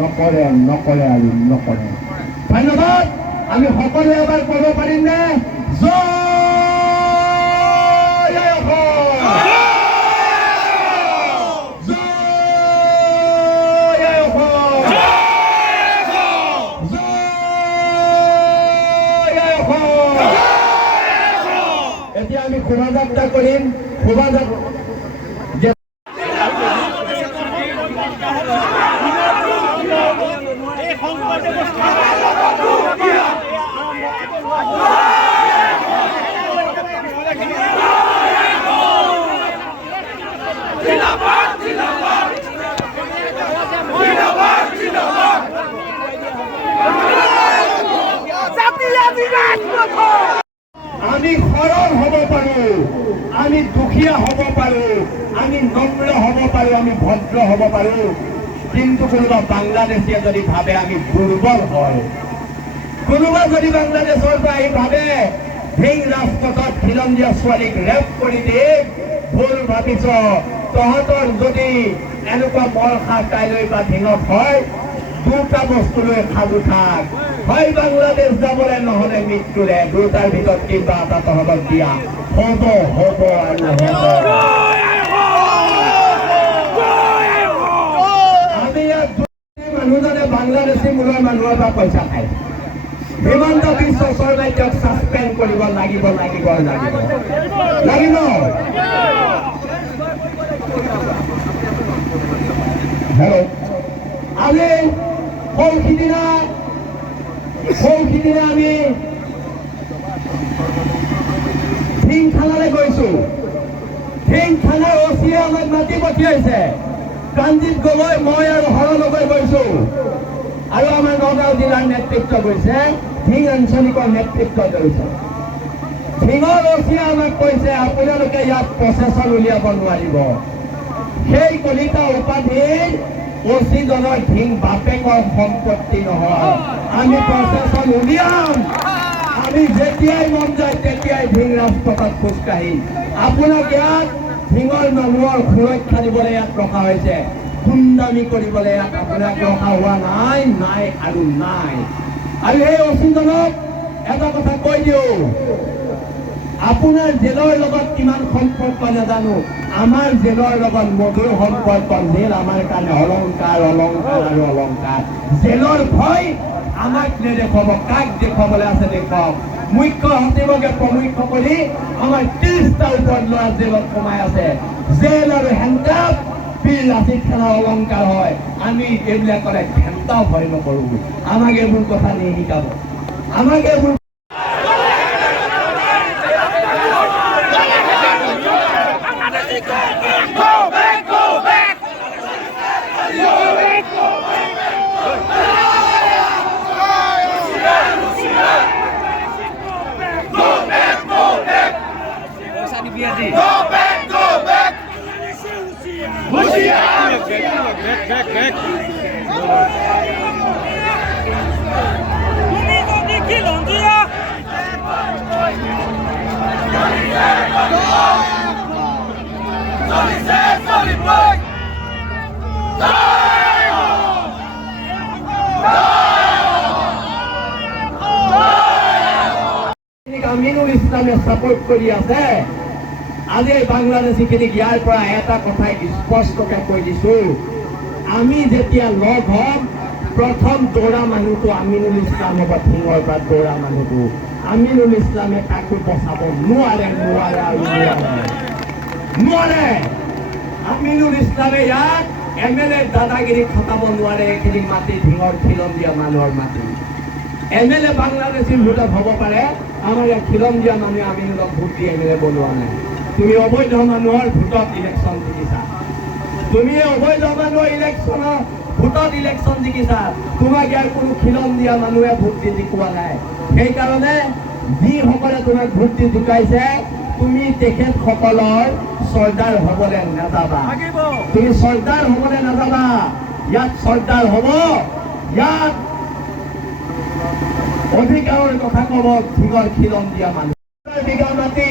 নকৰে নকৰে আৰু নকৰে। ধন্যবাদ। আমি সকলোৱে এবাৰ ক'ব পাৰিম নে? জয় অসম, জয় অসম, জয় অসম। এতিয়া আমি শোভাযাত্ৰা কৰিম। শোভাযাত্ৰা আমি সৰল হ'ব পাৰোঁ, আমি দুখীয়া হ'ব পাৰোঁ, আমি নম্ৰ হ'ব পাৰোঁ, আমি ভদ্ৰ হ'ব পাৰোঁ, কিন্তু কোনোবা বাংলাদেশীয়ে যদি ভাবে আমি দুৰ্বল হয়, কোনোবা যদি বাংলাদেশৰ পৰা আহি ভাবে সেই ৰাজপথত খিলঞ্জীয়া ছোৱালীক ৰেপ কৰি দিয়ে, ভুল ভাবিছ। তহঁতৰ যদি এনেকুৱা মৰখা কাইলৈ বা দিনত হয়, দুটা বস্তু লৈ সাজু থাক, হয় বাংলাদেশ যাবলৈ নহলে মৃত্যুৰে, দুটাৰ ভিতৰত কিবা এটা তহঁতক দিয়া হ'ব, হ'ব আৰু হ'ব। আমি ইয়াত মানুহজনে বাংলাদেশী মূলৰ মানুহৰ পৰা পইচা খায়। হিমন্ত বিশ্ব শৰ্মাই তেওঁক ছাছপেণ্ড কৰিব লাগিব, লাগিব, লাগিব, লাগিব। হেল্ল', আজি সৌখিদিনা আমি ধিং থানালৈ গৈছো। ধিং থানাৰ অচিয়ে আমাক মাতি পঠিয়াইছে। প্ৰাণজিৎ গগৈ, মই আৰু হৰলগৈ গৈছো, আৰু আমাৰ নগাঁও জিলাৰ নেতৃত্ব গৈছে, ধিং আঞ্চলিকৰ নেতৃত্ব লৈছে। ধিঙৰ অচিয়ে আমাক কৈছে আপোনালোকে ইয়াত প্ৰচেছন উলিয়াব নোৱাৰিব। সেই কলিতা উপাধিৰ অচিজনৰ ধিং বাপেকৰ সম্পত্তি নহয়, আমি প্ৰচেছন উলিয়াম। আমি যেতিয়াই মন যায় তেতিয়াই ধিং ৰাজপথত খোজকাঢ়িম। আপোনাক ইয়াত ধিঙৰ মানুহৰ সুৰক্ষা দিবলৈ ইয়াত ৰখা হৈছে, গুণ্ডামি কৰিবলৈ ইয়াত আপোনাক ৰখা হোৱা নাই, নাই আৰু নাই। আৰু এই অচিজনক এটা কথা কৈ দিওঁ, আপোনাৰ জেলৰ লগত কিমান সম্পৰ্ক নাজানো, আমাৰ জেলৰ লগত মধুৰ সম্পৰ্ক। জেল আমাৰ কাৰণে অলংকাৰ, অলংকাৰ আৰু অলংকাৰ। জেলৰ ভয় আমাক নেদেখাব, কাক দেখুৱাবলৈ আছে দেখুৱাওক। মুখ্য সচিবকে প্ৰমুখ্য কৰি আমাৰ 30টা ওপৰত ল'ৰা জেলত সোমাই আছে। জেল আৰু হেণ্ডকাপ বীৰ লাচিত খানাৰ অলংকাৰ হয়। আমি এইবিলাকৰে ঘেণ্টাও ভয় নকৰোঁ। আমাক এইবোৰ কথা নিশিকাব, আমাক এইবোৰ আমিনুল ইছলামে সাপোৰ্ট কৰি আছে। আজি বাংলাদেশীখিনিক ইয়াৰ পৰা এটা কথাই স্পষ্টকৈ কৈ দিছো, আমি যেতিয়া লগ হ'ম, প্ৰথম দৌৰা মানুহটো আমিনুল ইছলাম হ'ব। ধিঙৰ পৰা দৌৰা মানুহটো আমিনুল ইছলামে কাকো বচাব নোৱাৰে, নোৱাৰে আৰু নোৱাৰে। আমিনুল ইছলামে ইয়াত MLA দাদাগিৰি খটাব নোৱাৰে। এইখিনি মাটি ধিঙৰ খিলঞ্জীয়া মানুহৰ মাটি। MLA বাংলাদেশীৰ ভোটত হ'ব পাৰে, আমাৰ ইয়াত খিলঞ্জীয়া মানুহে আমিনুলক ভোট দি MLA বনোৱা নাই। তুমি অবৈধ মানুহৰ ভোটত ইলেকশ্যন জিকিছা, তুমি অবৈধ মানুহৰ ভোটত ইলেকশ্যন জিকিছা। তোমাক ইয়াৰ কোনো খিলঞ্জীয়া মানুহে ভোট দি জিকোৱা নাই। সেইকাৰণে যিসকলে তোমাক ভোট দি জিকাইছে, তুমি তেখেতসকলৰ চৰ্দাৰ হ'বলৈ নাযাবা। তুমি চৰ্দাৰ হ'বলৈ নাযাবা। ইয়াত চৰ্দাৰ হ'ব, ইয়াত অধিকাৰৰ কথা ক'ব ধিঙৰ খিলঞ্জীয়া মানুহ। বিঘা মাটি,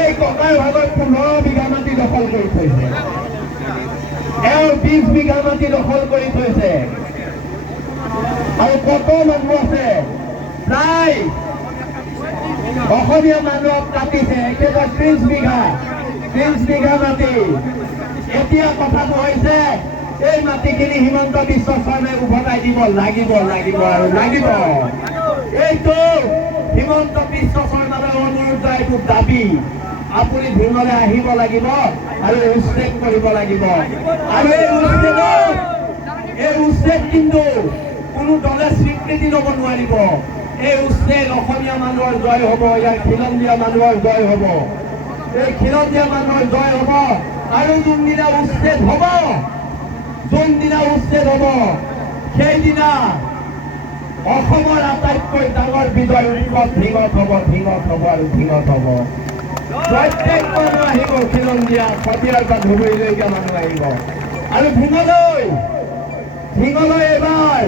এই ককাই ভাগত 15 বিঘা মাটি দখল কৰি থৈছে। 20 বিঘা মাটি দখল কৰি থৈছে আৰু কত মানুহ আছে প্ৰায় অসমীয়া মানুহক কাটিছে একেবাৰে 30 বিঘা মাটি এতিয়া কথাটো হৈছে এই মাটিখিনি হিমন্ত বিশ্ব শৰ্মাই উভতাই দিব লাগিব এইটো হিমন্ত বিশ্ব শৰ্মাৰ অনুৰোধ এইটো দাবী আপুনি ঢিঙলৈ আহিব লাগিব আৰু উচ্ছেদ কৰিব লাগিব আৰু এই উচ্ছেদ কিন্তু কোনো দলে স্বীকৃতি ল'ব নোৱাৰিব এই উচ্ছেদ অসমীয়া মানুহৰ জয় হ'ব ইয়াৰ খিলঞ্জীয়া মানুহৰ জয় হ'ব এই খিলঞ্জীয়া মানুহৰ জয় হ'ব আৰু যোনদিনা উচ্ছেদ হ'ব সেইদিনা অসমৰ আটাইতকৈ ডাঙৰ বিজয় উৎসৱ ঢিঙত হ'ব প্ৰত্যেক মানুহ আহিব খিলঞ্জীয়া শদিয়াৰ পৰা ধুবুৰীলৈকে মানুহ আহিব আৰু ঢিঙলৈ এবাৰ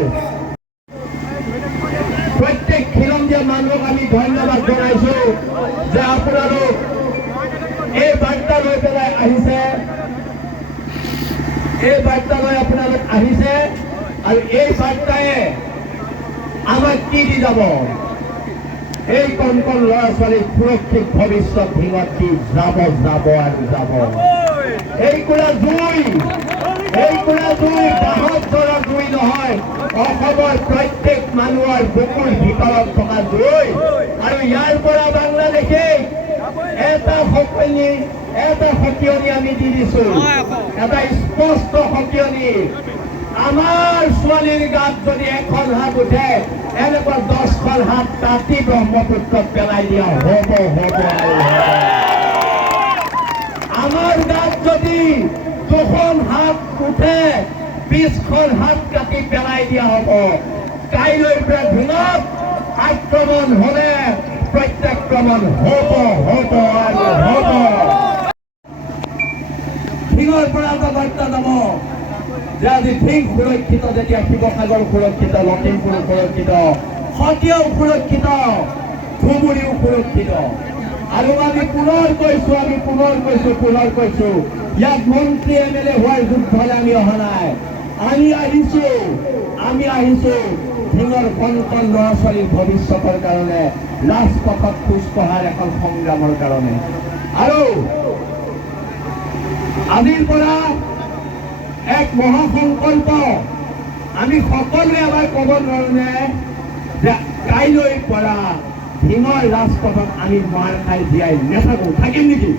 প্ৰত্যেক খিলঞ্জীয়া মানুহক আমি ধন্যবাদ জনাইছো যে আপোনালোক এই বাৰ্তা লৈ পেলাই আহিছে আপোনালোক আহিছে আৰু এই বাৰ্তাই আমাক কি দি যাব এই কণ ল'ৰা ছোৱালীৰ সুৰক্ষিত ভৱিষ্যত ঢিঙত দি যাব এইকুৰা জুই বাহত জ্বলা জুই নহয় অসমৰ প্ৰত্যেক মানুহৰ বুকুৰ ভিতৰত থকা জুই আৰু ইয়াৰ পৰা বাংলাদেশে এটা সকিয়নি আমি দি দিছো এটা স্পষ্ট সকিয়নি আমাৰ ছোৱালীৰ গাত যদি এখন হাত উঠে এনেকুৱা 10খন হাত কাটি ব্ৰহ্মপুত্ৰত পেলাই দিয়া হ'ব আমাৰ গাত যদি 2খন হাত উঠে 20খন হাত কাটি পেলাই দিয়া হ'ব কাইলৈৰ পৰা ঢিঙত আক্ৰমণ হ'লে প্ৰত্যাক্ৰমণ হ'ব ঢিঙৰ পৰা এটা বাৰ্তা যাব যে আজি ঢিং সুৰক্ষিত যেতিয়া শিৱসাগৰ সুৰক্ষিত লখিমপুৰ সুৰক্ষিত শদিয়াও সুৰক্ষিত ধুবুৰীও সুৰক্ষিত আৰু আমি পুনৰ কৈছো ইয়াত মন্ত্ৰী MLA হোৱাৰ যুদ্ধলৈ আমি অহা নাই আমি আহিছো ঢিঙৰ কণ ল'ৰা ছোৱালীৰ ভৱিষ্যতৰ কাৰণে ৰাজপথত খোজ কঢ়াৰ এখন সংগ্ৰামৰ কাৰণে আৰু আজিৰ পৰা এক মহাসংকল্প আমি সকলোৱে এবাৰ ক'ব নোৱাৰোনে যে কাইলৈৰ পৰা ঢিঙৰ ৰাজপথত আমি মাৰ খাই জীয়াই নাথাকো থাকিম নেকি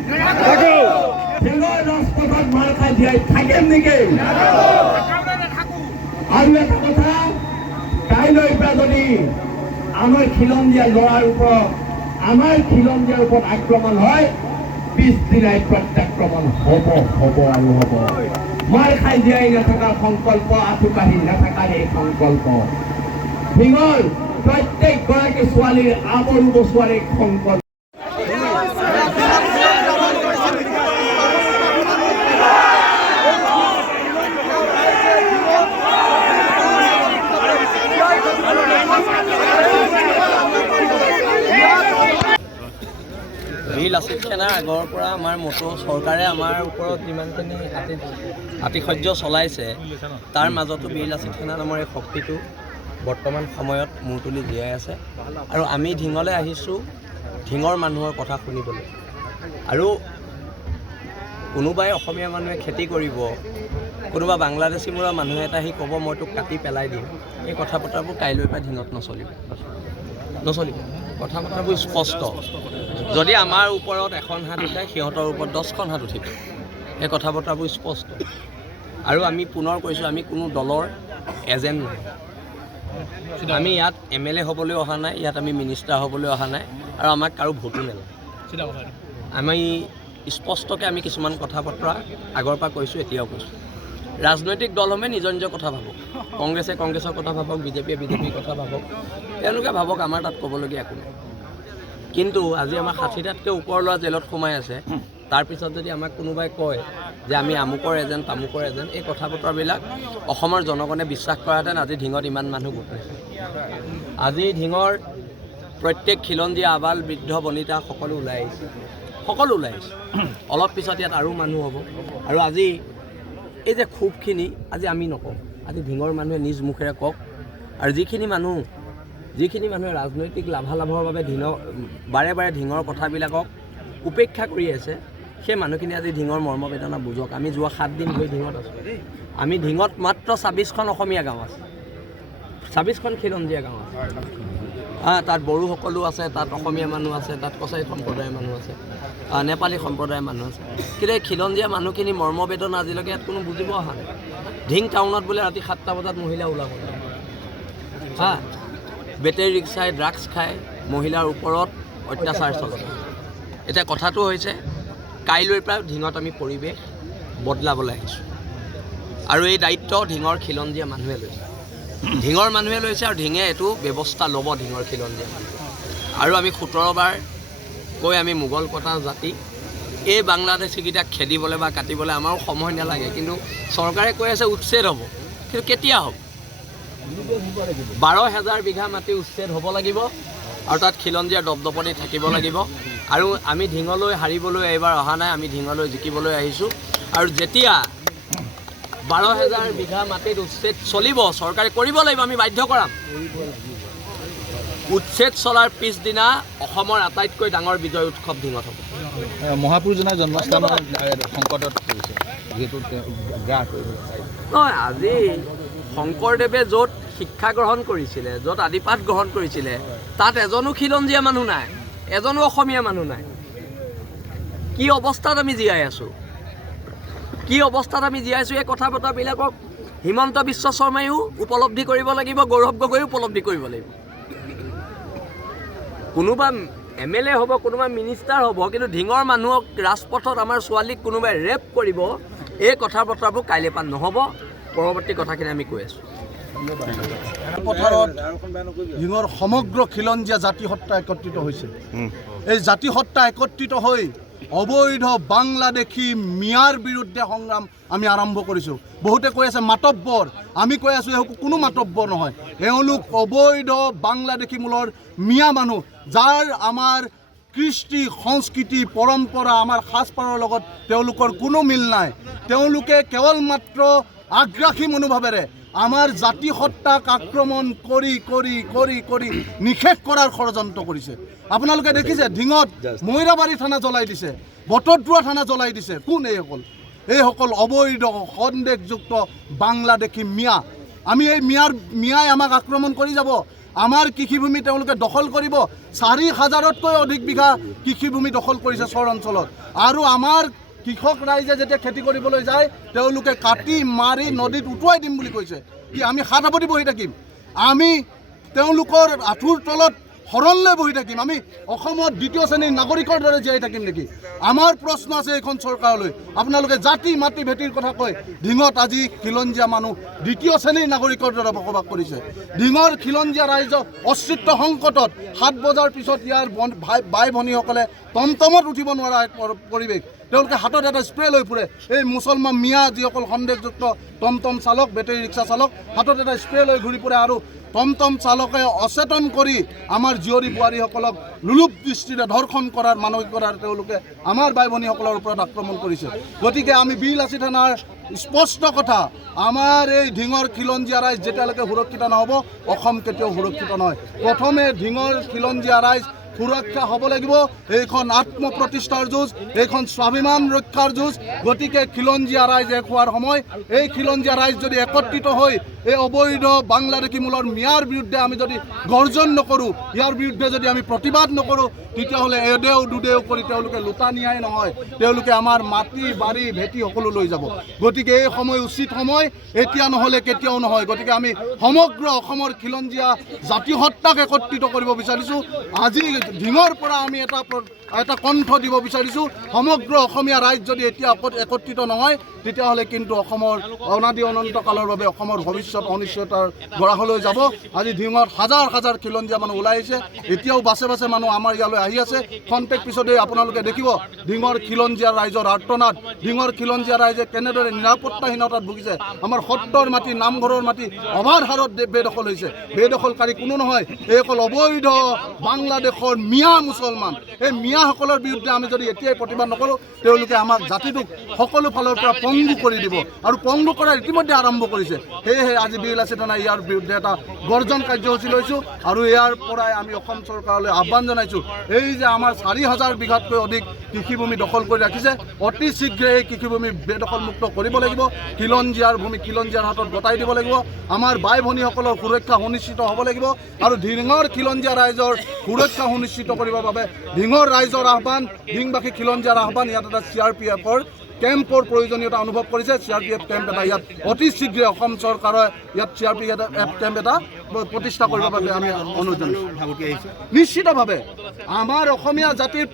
ঢিঙৰ ৰাজপথত মাৰ খাই জীয়াই থাকিম নেকি আৰু এটা কথা কাইলৈৰ পৰা যদি আমাৰ খিলঞ্জীয়া ল'ৰাৰ ওপৰত আক্ৰমণ হয় 20 দিনাই প্ৰত্যাক্ৰমণ হ'ব মাৰ খাই জীয়াই নাথাকাৰ সংকল্প আঁঠু কাঢ়ি নাথাকাৰ এই সংকল্প ঢিঙৰ প্ৰত্যেকগৰাকী ছোৱালীৰ আবৰু বচোৱাৰ এক সংকল্প বীৰ লাচিত সেনাৰ আগৰ পৰা আমাৰ মটৰ চৰকাৰে আমাৰ ওপৰত যিমানখিনি আতিশয্য চলাইছে তাৰ মাজতো বীৰ লাচিত সেনা নামৰ এই শক্তিটো বৰ্তমান সময়ত মূৰ তুলি জীয়াই আছে আৰু আমি ঢিঙলৈ আহিছোঁ ঢিঙৰ মানুহৰ কথা শুনিবলৈ আৰু কোনোবাই অসমীয়া মানুহে খেতি কৰিব কোনোবা বাংলাদেশী মূৰৰ মানুহ এটা আহি ক'ব মই তোক কাটি পেলাই দিম এই কথা বতৰাবোৰ কাইলৈৰ পৰা ঢিঙত নচলিব কথা বতৰাবোৰ স্পষ্ট যদি আমাৰ ওপৰত এখন হাত উঠে সিহঁতৰ ওপৰত 10খন হাত উঠিব এই কথা বতৰাবোৰ স্পষ্ট আৰু আমি পুনৰ কৈছোঁ আমি কোনো দলৰ এজেণ্ট নহয় আমি ইয়াত MLA হ'বলৈ অহা নাই ইয়াত আমি মিনিষ্টাৰ হ'বলৈ অহা নাই আৰু আমাক কাৰো ভোটো নেলাগে আমি স্পষ্টকৈ আমি কিছুমান কথা বতৰা আগৰ পৰা কৈছোঁ এতিয়াও কৈছোঁ ৰাজনৈতিক দলসমূহে নিজৰ কথা ভাবক কংগ্ৰেছে কংগ্ৰেছৰ কথা ভাবক বিজেপিয়ে বিজেপিৰ কথা ভাবক তেওঁলোকে ভাবক আমাৰ তাত ক'বলগীয়া একো নাই কিন্তু আজি আমাৰ 60টাতকৈ ওপৰ ল'ৰা জেলত সোমাই আছে তাৰপিছত যদি আমাক কোনোবাই কয় যে আমি আমুকৰ এজেণ্ট তামুকৰ এজেণ্ট এই কথা বতৰাবিলাক অসমৰ জনগণে বিশ্বাস কৰাহেঁতেন আজি ঢিঙত ইমান মানুহ গোট খাইছে আজি ঢিঙৰ প্ৰত্যেক খিলঞ্জীয়া আবাল বৃদ্ধ বনিতা সকলো ওলাই আহিছে অলপ পিছত ইয়াত আৰু মানুহ হ'ব আৰু আজি এই যে ক্ষোভখিনি আজি আমি নকওঁ, আজি ঢিঙৰ মানুহে নিজ মুখেৰে কওক। আৰু যিখিনি মানুহে ৰাজনৈতিক লাভালাভৰ বাবে বাৰে বাৰে ঢিঙৰ কথাবিলাকক উপেক্ষা কৰি আছে, সেই মানুহখিনি আজি ঢিঙৰ মৰ্ম বেদনা বুজক। আমি যোৱা 7 দিন ধৰি ঢিঙত আছোঁ। আমি ঢিঙত মাত্ৰ 26খন অসমীয়া গাঁও আছে, 26খন খিলঞ্জীয়া গাঁও আছে। তাত বড়োসকলো আছে, তাত অসমীয়া মানুহ আছে, তাত কছাৰী সম্প্ৰদায়ৰ মানুহ আছে, নেপালী সম্প্ৰদায়ৰ মানুহ আছে। কিন্তু এই খিলঞ্জীয়া মানুহখিনি মৰ্মবেদনা আজিলৈকে ইয়াত কোনো বুজিব অহা নাই। ঢিং টাউনত বোলে ৰাতি 7টা বজাত মহিলা ওলাব, বেটেৰী ৰিক্সাই ড্ৰাগছ খাই মহিলাৰ ওপৰত অত্যাচাৰ চলাব। এতিয়া কথাটো হৈছে কাইলৈৰ পৰা ঢিঙত আমি পৰিৱেশ বদলাবলৈ আহিছোঁ, আৰু এই দায়িত্ব ঢিঙৰ খিলঞ্জীয়া মানুহে লৈছে। আৰু ঢিঙে এইটো ব্যৱস্থা ল'ব, ঢিঙৰ খিলঞ্জীয়া মানুহে। আৰু আমি 17 বাৰ কৈ আমি মোগল কটা জাতি এই বাংলাদেশীকেইটাক খেদিবলৈ বা কাটিবলৈ আমাৰো সময় নালাগে। কিন্তু চৰকাৰে কৈ আছে উচ্ছেদ হ'ব, কিন্তু কেতিয়া হ'ব? 12,000 বিঘা মাটি উচ্ছেদ হ'ব লাগিব, আৰু তাত খিলঞ্জীয়াৰ দপদপনি থাকিব লাগিব। আৰু আমি ঢিঙলৈ হাৰিবলৈ এইবাৰ অহা নাই, আমি ঢিঙলৈ জিকিবলৈ আহিছোঁ। আৰু যেতিয়া 12,000 বিঘা মাটিত উচ্ছেদ চলিব, চৰকাৰে কৰিব লাগিব, আমি বাধ্য কৰাম। উচ্ছেদ চলাৰ পিছদিনা অসমৰ আটাইতকৈ ডাঙৰ বিজয় উৎসৱ ঢিঙত হ'ব। মহাপুৰুষজনাৰ জন্মস্থানৰ সংকটত পৰিছে, যিহেতু নহয়, আজি শংকৰদেৱে য'ত শিক্ষা গ্ৰহণ কৰিছিলে, য'ত আদিপাঠ গ্ৰহণ কৰিছিলে, তাত এজনো খিলঞ্জীয়া মানুহ নাই, এজনো অসমীয়া মানুহ নাই। কি অৱস্থাত আমি জীয়াই আছোঁ, এই কথা বতৰাবিলাকক হিমন্ত বিশ্ব শৰ্মায়ো উপলব্ধি কৰিব লাগিব, গৌৰৱ গগৈও উপলব্ধি কৰিব লাগিব। কোনোবা MLA হ'ব, কোনোবা মিনিষ্টাৰ হ'ব, কিন্তু ঢিঙৰ মানুহক ৰাজপথত আমাৰ ছোৱালীক কোনোবাই ৰেপ কৰিব, এই কথা বতৰাবোৰ কাইলৈ পৰা নহ'ব। পৰৱৰ্তী কথাখিনি আমি কৈ আছোঁ। পথাৰত ঢিঙৰ সমগ্ৰ খিলঞ্জীয়া জাতি সত্তা একত্ৰিত হৈছে। এই জাতি সত্তা একত্ৰিত হৈ অবৈধ বাংলাদেশী মিয়াৰ বিৰুদ্ধে সংগ্ৰাম আমি আৰম্ভ কৰিছোঁ। বহুতে কৈ আছে মাতব্বৰ, আমি কৈ আছোঁ এই কোনো মাতব্বৰ নহয়, এওঁলোক অবৈধ বাংলাদেশী মূলৰ মিয়া মানুহ, যাৰ আমাৰ কৃষ্টি সংস্কৃতি পৰম্পৰা আমাৰ সাজপাৰৰ লগত তেওঁলোকৰ কোনো মিল নাই। তেওঁলোকে কেৱল মাত্ৰ আগ্ৰাসী মনোভাৱেৰে আমাৰ জাতি সত্তাক আক্ৰমণ কৰি কৰি কৰি কৰি নিশেষ কৰাৰ ষড়যন্ত্ৰ কৰিছে। আপোনালোকে দেখিছে ঢিঙত মৈৰাবাৰী থানা জ্বলাই দিছে, বটদ্ৰোৱা থানা জ্বলাই দিছে। কোন এইসকল অবৈধ সন্দেহযুক্ত বাংলাদেশী মিয়া। আমি এই মিয়াই আমাক আক্ৰমণ কৰি যাব। আমাৰ কৃষিভূমি তেওঁলোকে দখল কৰিব। 4,000তকৈ অধিক বিঘা কৃষিভূমি দখল কৰিছে চৰ অঞ্চলত। আৰু আমাৰ কৃষক ৰাইজে যেতিয়া খেতি কৰিবলৈ যায়, তেওঁলোকে কাটি মাৰি নদীত উটুৱাই দিম বুলি কৈছে। কি আমি হাত সাৱটি বহি থাকিম? আমি তেওঁলোকৰ আঁঠুৰ তলত শৰণ লৈ বহি থাকিম? আমি অসমত 2য় শ্ৰেণীৰ নাগৰিকৰ দৰে জীয়াই থাকিম নেকি? আমাৰ প্ৰশ্ন আছে এইখন চৰকাৰলৈ। আপোনালোকে জাতি মাটি ভেটিৰ কথা কয়, ঢিঙত আজি খিলঞ্জীয়া মানুহ 2য় শ্ৰেণীৰ নাগৰিকৰ দৰে বসবাস কৰিছে। ঢিঙৰ খিলঞ্জীয়া ৰাইজৰ অস্তিত্ব সংকটত 7 বজাৰ পিছত ইয়াৰ বাই ভনীসকলে টমটমত উঠিব নোৱাৰা এক পৰিৱেশ। তেওঁলোকে হাতত এটা স্প্ৰে লৈ ফুৰে। এই মুছলমান মিয়া যিসকল সন্দেহযুক্ত টমটম চালক, বেটেৰী ৰিক্সা চালক, হাতত এটা স্প্ৰে লৈ ঘূৰি ফুৰে। আৰু টমটম চালকে অচেতন কৰি আমাৰ জীয়ৰী বোৱাৰীসকলক লোলুপ দৃষ্টিৰে ধৰ্ষণ কৰাৰ মানসিকতাৰ তেওঁলোকে আমাৰ বাই ভনীসকলৰ ওপৰত আক্ৰমণ কৰিছে। গতিকে আমি বিলাচী থানাৰ স্পষ্ট কথা, আমাৰ এই ঢিঙৰ খিলঞ্জীয়া ৰাইজ যেতিয়ালৈকে সুৰক্ষিত নহ'ব, অসম কেতিয়াও সুৰক্ষিত নহয়। প্ৰথমে ঢিঙৰ খিলঞ্জীয়া ৰাইজ সুৰক্ষা হ'ব লাগিব। এইখন আত্মপ্ৰতিষ্ঠাৰ যুঁজ, এইখন স্বাভিমান ৰক্ষাৰ যুঁজ। গতিকে খিলঞ্জীয়া ৰাইজ এক হোৱাৰ সময়। এই খিলঞ্জীয়া ৰাইজ যদি একত্ৰিত হৈ এই অবৈধ বাংলাদেশী মূলৰ মিয়াৰ বিৰুদ্ধে আমি যদি গৰ্জন নকৰোঁ, ইয়াৰ বিৰুদ্ধে যদি আমি প্ৰতিবাদ নকৰোঁ, তেতিয়াহ'লে এদেও দুদেও কৰি তেওঁলোকে লুটা নিয়াই নহয়, তেওঁলোকে আমাৰ মাটি বাৰী ভেটি সকলো লৈ যাব। গতিকে এই সময় উচিত সময়, এতিয়া নহ'লে কেতিয়াও নহয়। গতিকে আমি সমগ্ৰ অসমৰ খিলঞ্জীয়া জাতি সত্তাক একত্ৰিত কৰিব বিচাৰিছোঁ। আজি ঢিঙৰ পৰা আমি এটা কণ্ঠ দিব বিচাৰিছোঁ। সমগ্ৰ অসমীয়া ৰাইজ যদি এতিয়া একত্ৰিত নহয়, তেতিয়াহ'লে কিন্তু অসমৰ অনাদি অনন্ত কালৰ বাবে অসমৰ ভৱিষ্যত অনিশ্চয়তাৰ গৰাহলৈ যাব। আজি ঢিঙত হাজাৰ হাজাৰ খিলঞ্জীয়া মানুহ ওলাই আহিছে। এতিয়াও বাছে বাছে মানুহ আমাৰ ইয়ালৈ আহি আছে। খন্তেক পিছতে আপোনালোকে দেখিব ঢিঙৰ খিলঞ্জীয়া ৰাইজৰ আৰ্তনাদ, ঢিঙৰ খিলঞ্জীয়া ৰাইজে কেনেদৰে নিৰাপত্তাহীনতাত ভুগিছে। আমাৰ সত্ৰৰ মাটি, নামঘৰৰ মাটি অবাধ হাৰত বেদখল হৈছে। বেদখলকাৰী কোনো নহয়, এইসকল অবৈধ বাংলাদেশৰ মিয়া মুছলমান। এই মিয়া মিয়াসকলৰ বিৰুদ্ধে আমি যদি এতিয়াই প্ৰতিবাদ নকৰোঁ তেওঁলোকে আমাক জাতিটোক সকলো ফালৰ পৰা পংগু কৰি দিব আৰু পংগু কৰাৰ ইতিমধ্যে আৰম্ভ কৰিছে। সেয়েহে আজি বিৰলা চেতনা ইয়াৰ বিৰুদ্ধে এটা গৰ্জন কাৰ্যসূচী লৈছোঁ আৰু ইয়াৰ পৰাই আমি অসম চৰকাৰলৈ আহ্বান জনাইছোঁ, এই যে আমাৰ 4,000 বিঘাতকৈ অধিক কৃষিভূমি দখল কৰি ৰাখিছে, অতি শীঘ্ৰে এই কৃষিভূমি বেদখলমুক্ত কৰিব লাগিব। খিলঞ্জীয়াৰ ভূমি খিলঞ্জীয়াৰ হাতত গতাই দিব লাগিব। আমাৰ বাই ভনীসকলৰ সুৰক্ষা সুনিশ্চিত হ'ব লাগিব আৰু ধিঙৰ খিলঞ্জীয়া ৰাইজৰ সুৰক্ষা সুনিশ্চিত কৰিবৰ বাবে ধিঙৰ ৰাইজৰ আহ্বান, ধিংবাসী খিলঞ্জীয়াৰ আহ্বান, ইয়াত এটা CRPFৰ কেম্পৰ প্ৰয়োজনীয়তা অনুভৱ কৰিছে। CRPF কেম্প এটা ইয়াত অতি শীঘ্ৰে অসম চৰকাৰে ইয়াত CRPF কেম্প এটা প্ৰতিষ্ঠা কৰিবৰ বাবে আমি অনুৰোধ জনাইছোঁ। নিশ্চিতভাৱে আমাৰ অসমীয়া জাতিৰ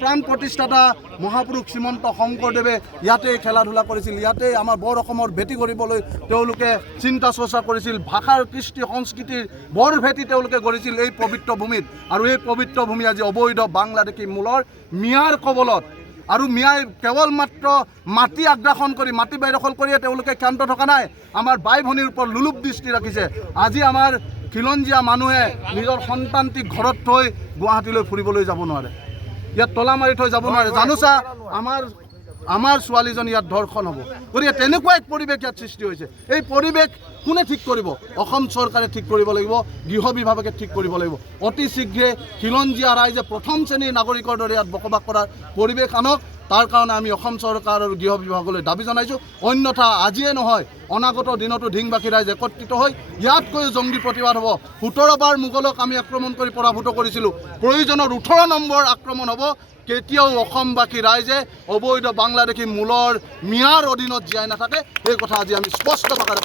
প্ৰাণ প্ৰতিষ্ঠাতা মহাপুৰুষ শ্ৰীমন্ত শংকৰদেৱে ইয়াতেই খেলা ধূলা কৰিছিল, ইয়াতেই আমাৰ বৰ অসমৰ ভেটি গঢ়িবলৈ তেওঁলোকে চিন্তা চৰ্চা কৰিছিল। ভাষাৰ কৃষ্টি সংস্কৃতিৰ বৰ ভেটি তেওঁলোকে গঢ়িছিল এই পবিত্ৰ ভূমিত। আৰু এই পবিত্ৰ ভূমি আজি অবৈধ বাংলাদেশী মূলৰ মিয়াৰ কবলত, আৰু মিয়াই কেৱল মাত্ৰ মাটি আগ্ৰাসন কৰি মাটি বেদখল কৰিয়ে তেওঁলোকে ক্ষান্ত থকা নাই, আমাৰ বাই ভনীৰ ওপৰত লোলুপ দৃষ্টি ৰাখিছে। আজি আমাৰ খিলঞ্জীয়া মানুহে নিজৰ সন্তানটিক ঘৰত থৈ গুৱাহাটীলৈ ফুৰিবলৈ যাব নোৱাৰে, ইয়াত তলা মাৰি থৈ যাব নোৱাৰে, জানোচা আমাৰ ছোৱালীজনী ইয়াত ধৰ্ষণ হ'ব। গতিকে তেনেকুৱা এক পৰিৱেশ ইয়াত সৃষ্টি হৈছে। এই পৰিৱেশ কোনে ঠিক কৰিব? অসম চৰকাৰে ঠিক কৰিব লাগিব, গৃহ বিভাগে ঠিক কৰিব লাগিব। অতি শীঘ্ৰে খিলঞ্জীয়া ৰাইজে প্ৰথম শ্ৰেণীৰ নাগৰিকৰ দৰে ইয়াত বসবাস কৰাৰ পৰিৱেশ আনক। তাৰ কাৰণে আমি অসম চৰকাৰ আৰু গৃহ বিভাগলৈ দাবী জনাইছোঁ। অন্যথা আজিয়ে নহয়, অনাগত দিনতো ধিংবাসী ৰাইজ একত্ৰিত হৈ ইয়াতকৈও জংগী প্ৰতিবাদ হ'ব। 17 বাৰ মোগলক আমি আক্ৰমণ কৰি পৰাভূত কৰিছিলোঁ, প্ৰয়োজনত 18 নম্বৰ আক্ৰমণ হ'ব। কেতিয়াও অসমবাসী ৰাইজে অবৈধ বাংলাদেশী মূলৰ মিয়াৰ অধীনত জীয়াই নাথাকে, এই কথা আজি আমি স্পষ্ট ভাষাৰে